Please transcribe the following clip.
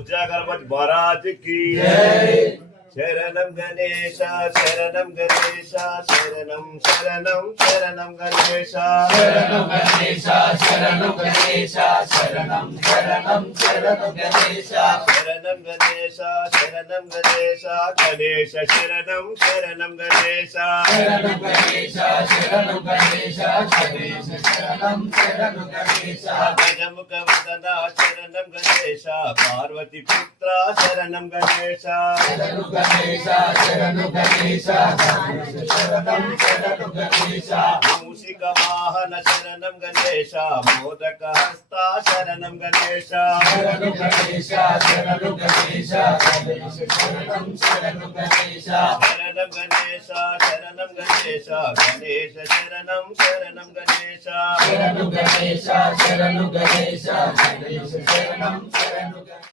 ऊर्जा गणपति महाराज की शरणं गणेश शरणं गणेश शरणं शरणं शरणं गणेश शरणं गणेश शरणं गणेश शरणं शरणं शरणं गणेश शरणं गणेश शरणं गणेश गणेश शरणं शरणं गणेश शरणं गणेश शरणं गणेश गणेश शरणं शरणं गणेश गजमुख वदना शरणं गणेश पार्वती पुत्र शरणं गणेश शरणं गणेश शरणं गणेश शरणं शरणं गणेश मूषिक वाहन शरणं गणेश मोदक हस्ता शरणं गणेश शरणं गणेश शरणं गणेश शरणं शरणं गणेश शरणं गणेश शरणं गणेश गणेश शरणं शरणं गणेश शरणं गणेश शरणं गणेश गणेश शरणं शरणं